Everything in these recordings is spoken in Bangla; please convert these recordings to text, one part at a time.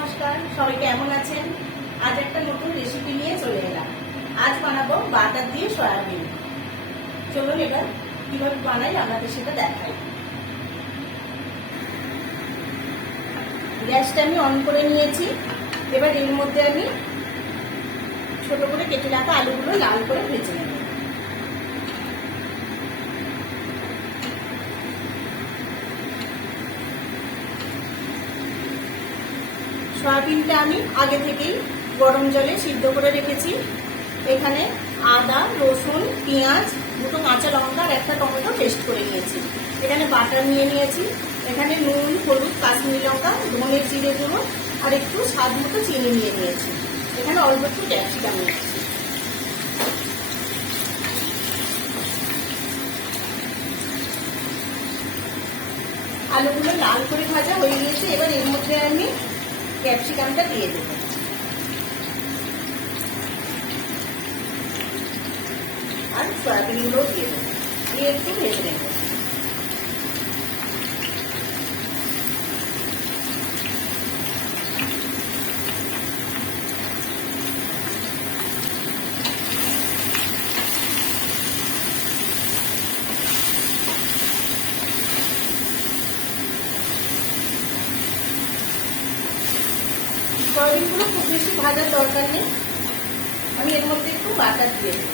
নমস্কার, সবাই কেমন আছেন? আজ একটা নতুন রেসিপি নিয়ে চলে এলাম। আজ বানাবো বাটার দিয়ে সয়াবিন। চলুন এবার কিভাবে বানাই আপনাদের সেটা দেখাই। গ্যাসটা আমি অন করে নিয়েছি। এবার এর মধ্যে আমি ছোট করে কেটে রাখা আলুগুলো লাল করে ভেজে নেব। সয়াবিনটা আমি আগে থেকেই গরম জলে সিদ্ধ করে রেখেছি। এখানে আদা, রসুন, পেঁয়াজ, দুটো কাঁচা লঙ্কা আর একটা টমেটো পেস্ট করে নিয়েছি। এখানে বাটার নিয়ে নিয়েছি। এখানে নুন, হলুদ, কাশ্মীরি লঙ্কা, ধনে জিরে গুঁড়ো আর একটু স্বাদ মতো চিনি নিয়ে নিয়েছি। এখানে অল্প একটু ক্যাপসিকাম নিয়েছি। আলুগুলো লাল করে ভাজা হয়ে গিয়েছে। এবার এর মধ্যে আমি ক্যাপসিকামটা দিয়ে দেব। আর সয়াবিনগুলো দিয়ে দেবো, দিয়ে একটু ভেজে নেব। সয়াবিনগুলো খুব বেশি ভাজার দরকার নেই। আমি এর মধ্যে একটু বাটার দিয়ে দেব।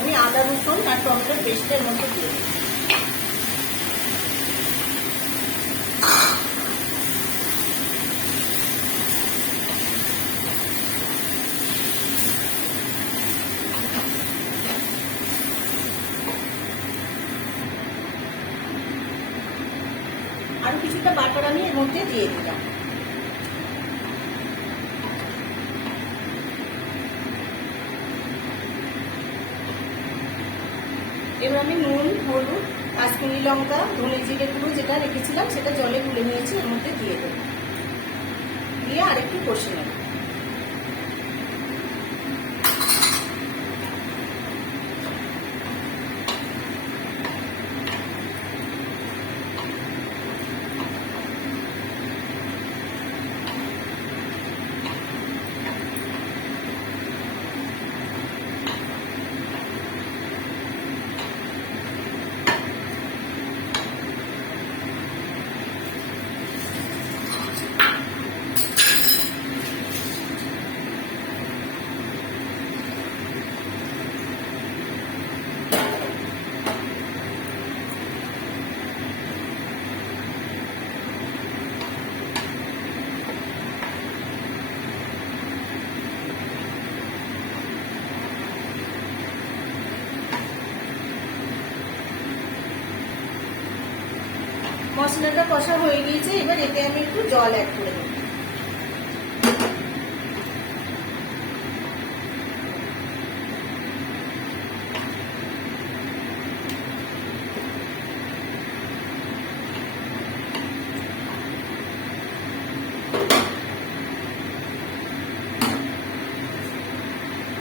আমি আদা, রসুন আর টমেটোর পেস্টের মধ্যে দিয়ে দেব। আরো কিছুটা বাটার আমি এর মধ্যে দিয়ে দিলাম। এবার আমি নুন, হলুদ, কাশ্মীরি লঙ্কা, ধনে জিরে গুঁড়ো যেটা রেখেছিলাম সেটা জলে গুলে নিয়েছি, এর মধ্যে দিয়ে দেবো। দিয়ে আরেকটু কষে নেব। মশলাটা কষা হয়ে গিয়েছে। এবার এতে আমি একটু জল অ্যাড করে দেব।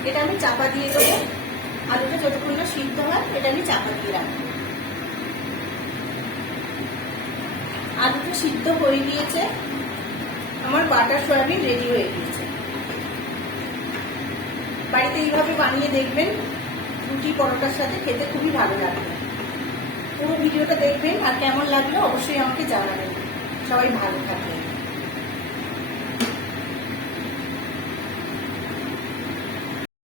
এটা আমি চাপা দিয়ে দেবো। আলুটা যতক্ষণ না সিদ্ধ হয় এটা আমি চাপা দিয়ে রাখবো। আলুটা সিদ্ধ হয়ে গিয়েছে। আমার বাটার সয়াবিন রেডি হয়ে গিয়েছে। বাড়িতে এইভাবে বানিয়ে দেখবেন, রুটি পরোটার সাথে খেতে খুবই ভালো লাগবে। পুরো ভিডিওটা দেখবেন আর কেমন লাগলো অবশ্যই আমাকে জানাবেন। সবাই ভালো থাকবেন।